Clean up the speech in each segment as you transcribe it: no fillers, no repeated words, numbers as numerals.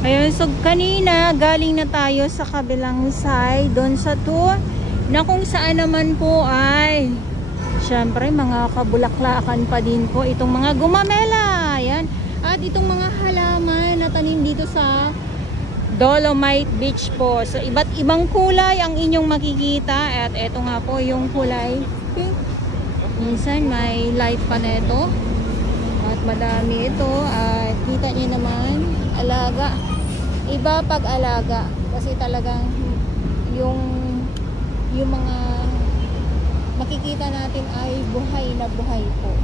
Ayun, so kanina galing na tayo sa kabilang side, doon sa tour na kung saan naman po ay syempre mga kabulaklakan pa din po itong mga gumamela. Ayan. At itong mga halaman na tanim dito sa Dolomite Beach po. So iba't ibang kulay ang inyong makikita. At eto nga po yung kulay pink. Minsan may light pa neto. At madami ito. At kita niyo naman, alaga. Iba pag alaga. Kasi talagang yung mga makikita natin ay buhay na buhay po.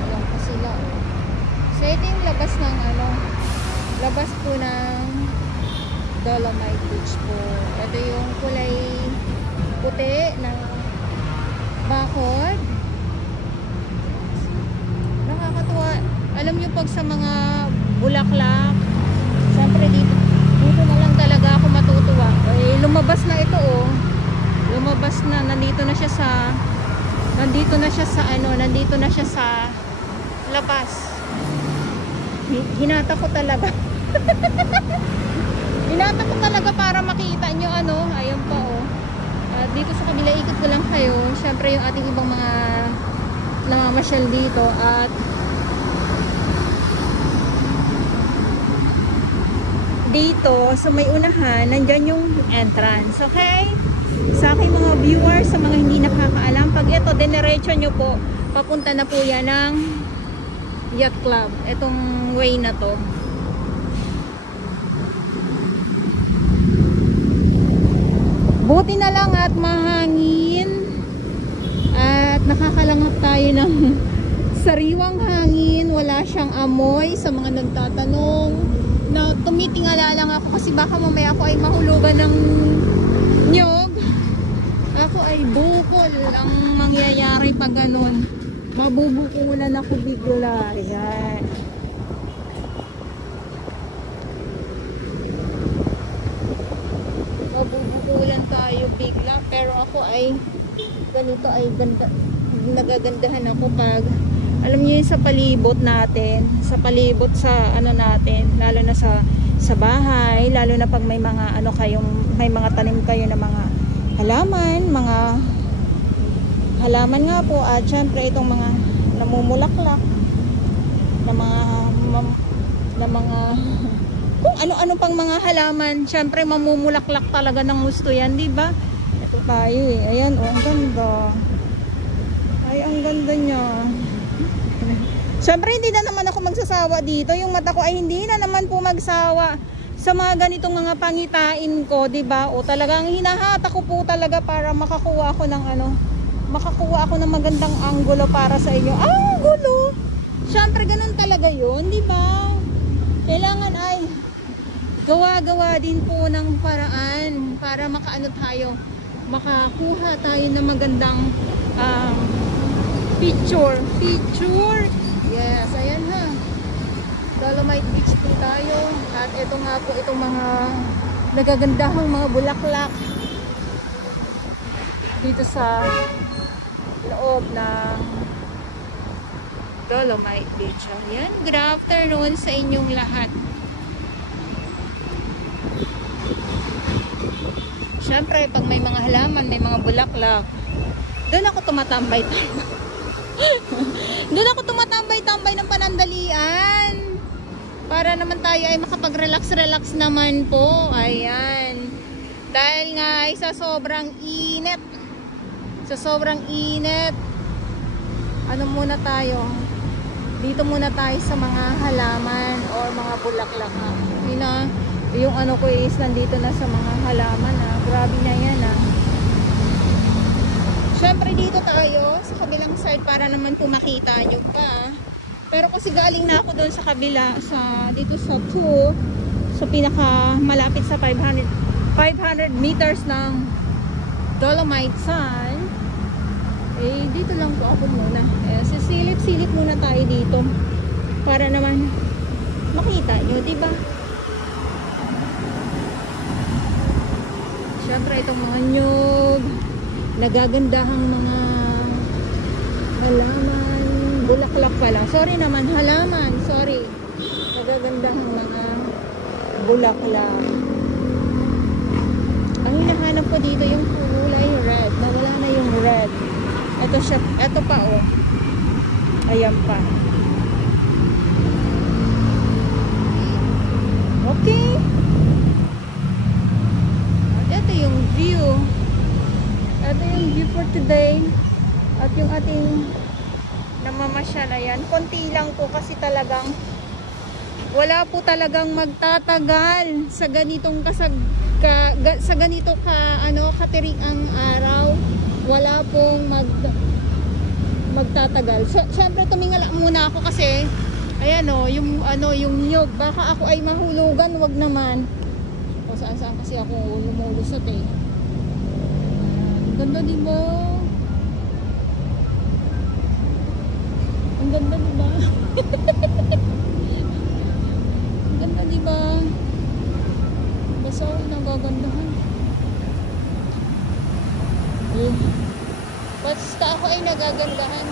Ayan po sila. So ito yung labas ng labas po ng Dolomite Beach po. Ito yung kulay puti ng bakod. Nakakatuwa. Alam nyo pag sa mga bulaklak, syempre dito na lang talaga ako matutuwa. Eh, lumabas na ito oh. Lumabas na, nandito na siya sa labas. Hinata ko talaga. Hinata ko talaga para makita nyo ayun pa oh. At dito sa kabila, ikot ko lang kayo. Syempre yung ating ibang mga namamasyal dito. At dito sa may unahan, nandyan yung entrance. Okay? Sa aking mga viewers, sa mga hindi nakakaalam, pag ito, dinerecho nyo po, papunta na po yan ng yacht club. Itong way na to. Buti na lang at mahangin. At nakakalangap tayo ng sariwang hangin. Wala siyang amoy sa mga nagtatanong. Na tumitingala lang ako kasi baka mamaya ako ay mahulugan ng nyog. Ako ay bukol ang mangyayari pag ganun. Mabubukulan ako bigla. Ayan. Mabubukulan tayo bigla. Pero ako ay ganito ay ganda. Nagagandahan ako pag alam niyo yung sa palibot natin, sa palibot sa natin, lalo na sa bahay, lalo na pag may mga may mga tanim kayo na mga halaman nga po, at syempre itong mga namumulaklak na mga kung ano-ano pang mga halaman, syempre mamumulaklak talaga ng gusto yan, di ba? Ito tayo eh. Ayan, oh, ang ganda. Ay, ang ganda niya. Siyempre hindi na naman ako magsasawa dito. Yung mata ko ay hindi na naman po magsawa sa mga ganitong mga pangitain ko, 'di ba? O talagang hinahata ko po talaga para makakuha ako ng magandang anggulo para sa inyo. Anggulo. Siyempre ganun talaga 'yun, 'di ba? Kailangan ay gawa-gawa din po ng paraan para makakuha tayo ng magandang picture. Yes, ayan ha. Dolomite Beach po tayo. At ito nga po itong mga nagagandahang mga bulaklak dito sa loob ng Dolomite Beach. Ayan, good afternoon sa inyong lahat. Siyempre, pag may mga halaman, may mga bulaklak, doon ako tumatambay-tambay. Doon ako tumatambay-tambay ng panandalian. Para naman tayo ay makapag-relax-relax naman po. Ayan. Dahil nga ay sa sobrang init. Muna tayo. Dito muna tayo sa mga halaman or mga bulaklak. Yung ko is nandito na sa mga halaman. Grabe na yan Siyempre dito tayo sa kabilang side para naman po makita nyo pa. Pero kasi galing na ako doon sa kabila, dito sa 2, so pinaka malapit sa 500 meters ng Dolomite Sand. Eh dito lang po ako muna. Sisilip-silip muna tayo dito para naman makita nyo, diba? Siyempre itong mga nyug, nagagandahang mga halaman Bulaklak pala. Sorry naman, halaman. Sorry. Nagagandahang mga bulaklak. Ang hinahanap ko dito yung kulay red. Nawala na yung red. Ito siya, ito pa oh. Ayan pa. Okay. At ito yung view. Ito yung view for today. At yung ating namamasyal, ayan. Konti lang po kasi talagang wala po talagang magtatagal sa ganitong sa ganito katiring ang araw. Wala pong magtatagal. So, syempre tumingala muna ako kasi ayan yung niyog. Baka ako ay mahulugan, wag naman. O saan kasi ako lumulusot eh. Ganda di ba? Ang ganda di ba? Ang ganda di ba? Basta ako nagagandahan. Basta ako ay nagagandahan.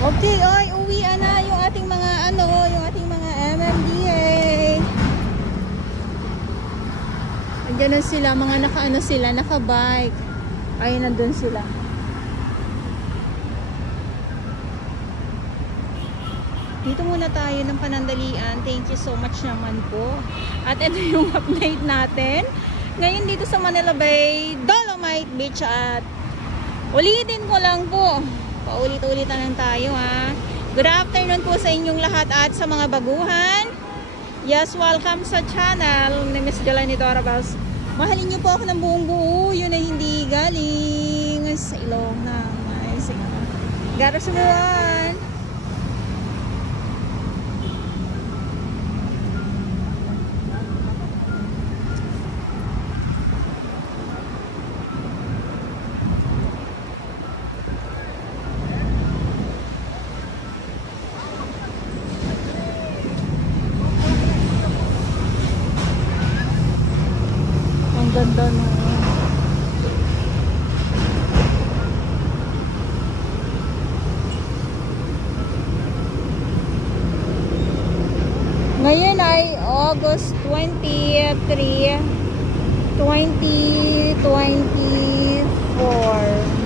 Okay, oy, uwian na yung ating mga yung ating mga MMDA. Andiyan na sila, mga naka-bike. Ay, nandun sila. Dito muna tayo ng panandalian. Thank you so much naman po. At ito yung update natin. Ngayon dito sa Manila Bay, Dolomite Beach at ulitin ko lang po. Paulit-ulitan lang tayo ha. Good afternoon po sa inyong lahat at sa mga baguhan. Yes, welcome sa channel ni Miss Jelani Dorabas. Mahalin niyo po ako ng buong buo. Yun ay hindi galing sa ilong na may sigaw. God bless everyone. Ang ganda na. Ngayon ay August 23, 2024.